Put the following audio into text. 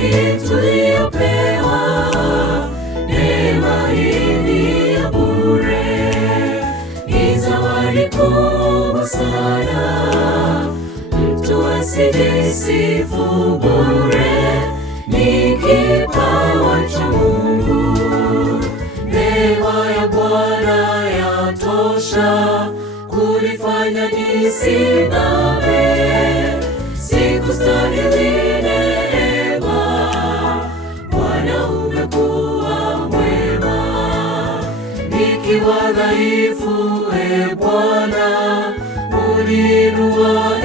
hii tuliyopewa, neema hii ni ya bure, ni zawadi kubwa sana, mtu asijisifu bure, ni kipawa cha Mungu. Neema ya Bwana yatosha kunifanya nisimame, sikustahili neema, Bwana umekuwa mwema. Nikiwa dhaifu, Bwana uniinua.